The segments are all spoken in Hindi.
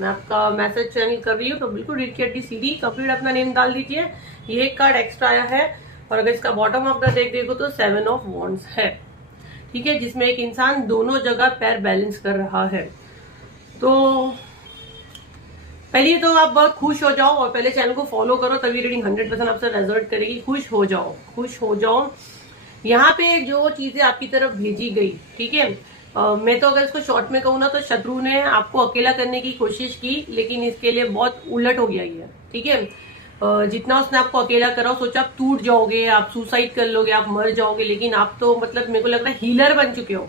मैं आपका मैसेज चैनल कर रही हूँ तो बिल्कुल रीड के सीडी कंप्लीट अपना नेम डाल दीजिए। ये एक कार्ड एक्स्ट्रा आया है और अगर इसका बॉटम ऑफ द डेक देखो तो 7 ऑफ वॉन्ड्स है, ठीक है, जिसमें एक इंसान दोनों जगह पैर बैलेंस कर रहा है। तो पहले तो आप बहुत खुश हो जाओ और पहले चैनल को फॉलो करो, तभी रीडिंग 100% आपसे रेजल्ट करेगी। खुश हो जाओ, खुश हो जाओ। यहाँ पे जो चीजें आपकी तरफ भेजी गई, ठीक है, मैं तो अगर इसको शॉर्ट में कहूँ ना तो शत्रु ने आपको अकेला करने की कोशिश की, लेकिन इसके लिए बहुत उलट हो गया ये, ठीक है। जितना उसने आपको अकेला करा, सोचा आप टूट जाओगे, आप सुसाइड कर लोगे, आप मर जाओगे, लेकिन आप तो मतलब मेरे को लगता है हीलर बन चुके हो।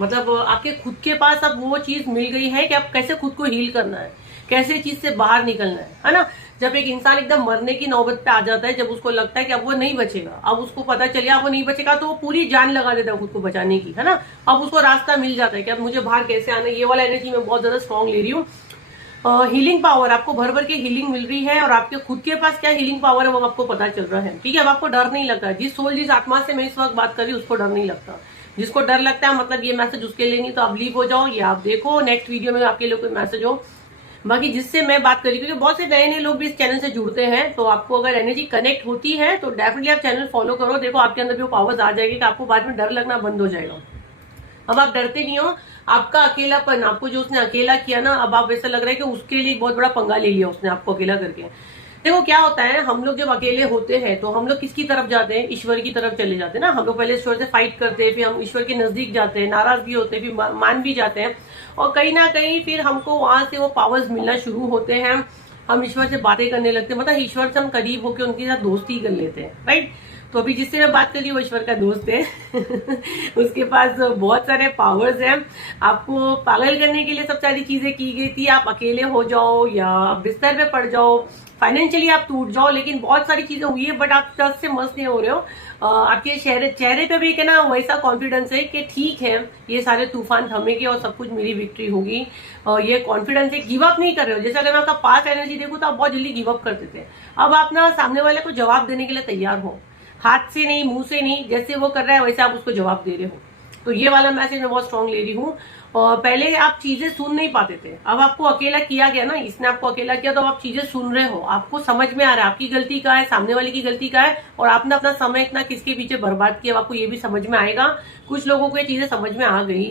मतलब आपके खुद के पास अब वो चीज मिल गई है कि आप कैसे खुद को हील करना है, कैसे चीज से बाहर निकलना है ना। जब एक इंसान एकदम मरने की नौबत पे आ जाता है, जब उसको लगता है कि अब वो नहीं बचेगा, अब उसको पता चल गया अब वो नहीं बचेगा, तो वो पूरी जान लगा देता है खुद को बचाने की, है ना। अब उसको रास्ता मिल जाता है कि अब मुझे बाहर कैसे आना है। ये वाला एनर्जी मैं बहुत ज्यादा स्ट्रॉन्ग ले रही हूँ। हीलिंग पावर आपको भर भर के हीलिंग मिल रही है और आपके खुद के पास क्या हीलिंग पावर है वो आपको पता चल रहा है, ठीक है। अब आपको डर नहीं लगता। जिस सोल, जिस आत्मा से मैं इस वक्त बात कर रही हूँ उसको डर नहीं लगता। जिसको डर लगता है मतलब ये मैसेज उसके लिए नहीं, तो आप लीव हो जाओ, ये आप देखो नेक्स्ट वीडियो में आपके लिए कोई मैसेज हो। बाकी जिससे मैं बात करी, क्योंकि बहुत से नए नए लोग भी इस चैनल से जुड़ते हैं, तो आपको अगर एनर्जी कनेक्ट होती है तो डेफिनेटली आप चैनल फॉलो करो। देखो आपके अंदर भी वो पावर्स आ जाएगी कि आपको बाद में डर लगना बंद हो जाएगा। अब आप डरते नहीं हो। आपका अकेलापन, आपको जो उसने अकेला किया ना, अब आप ऐसा लग रहा है कि उसके लिए बहुत बड़ा पंगा ले लिया उसने आपको अकेला करके। देखो क्या होता है, हम लोग जब अकेले होते हैं तो हम लोग किसकी तरफ जाते हैं, ईश्वर की तरफ चले जाते हैं ना। हम लोग पहले ईश्वर से फाइट करते हैं, फिर हम ईश्वर के नजदीक जाते हैं, नाराज भी होते हैं, फिर मान भी जाते हैं, और कहीं ना कहीं फिर हमको वहां से वो पावर्स मिलना शुरू होते हैं। हम ईश्वर से बातें करने लगते हैं, मतलब ईश्वर से हम करीब होकर उनके साथ दोस्ती कर लेते हैं, राइट। तो अभी जिससे मैं बात कर रही हूँ वो ईश्वर का दोस्त है उसके पास बहुत सारे पावर्स हैं। आपको पागल करने के लिए सब सारी चीजें की गई थी। आप अकेले हो जाओ या बिस्तर पे पड़ जाओ, फाइनेंशियली आप टूट जाओ, लेकिन बहुत सारी चीजें हुई है, बट आप ट्रस्ट से मस्त नहीं हो रहे हो। आपके चेहरे पे भी ना वैसा कॉन्फिडेंस है कि ठीक है ये सारे तूफान थमेंगे और सब कुछ मेरी विक्ट्री होगी। ये कॉन्फिडेंस है, गिव अप नहीं कर रहे हो। जैसे अगर मैं आपका पास्ट एनर्जी देखूं तो आप बहुत जल्दी गिव अप कर देते हैं। अब आप ना सामने वाले को जवाब देने के लिए तैयार हो, हाथ से नहीं, मुंह से नहीं, जैसे वो कर रहा है वैसे आप उसको जवाब दे रहे हो। तो ये वाला मैसेज मैं बहुत स्ट्रॉन्ग ले रही हूँ। और पहले आप चीजें सुन नहीं पाते थे, अब आपको अकेला किया गया ना, इसने आपको अकेला किया, तो अब आप चीजें सुन रहे हो, आपको समझ में आ रहा है आपकी गलती का है, सामने वाले की गलती का है, और आपने अपना समय इतना किसके पीछे बर्बाद किया, आपको ये भी समझ में आएगा। कुछ लोगों को ये चीजें समझ में आ गई है।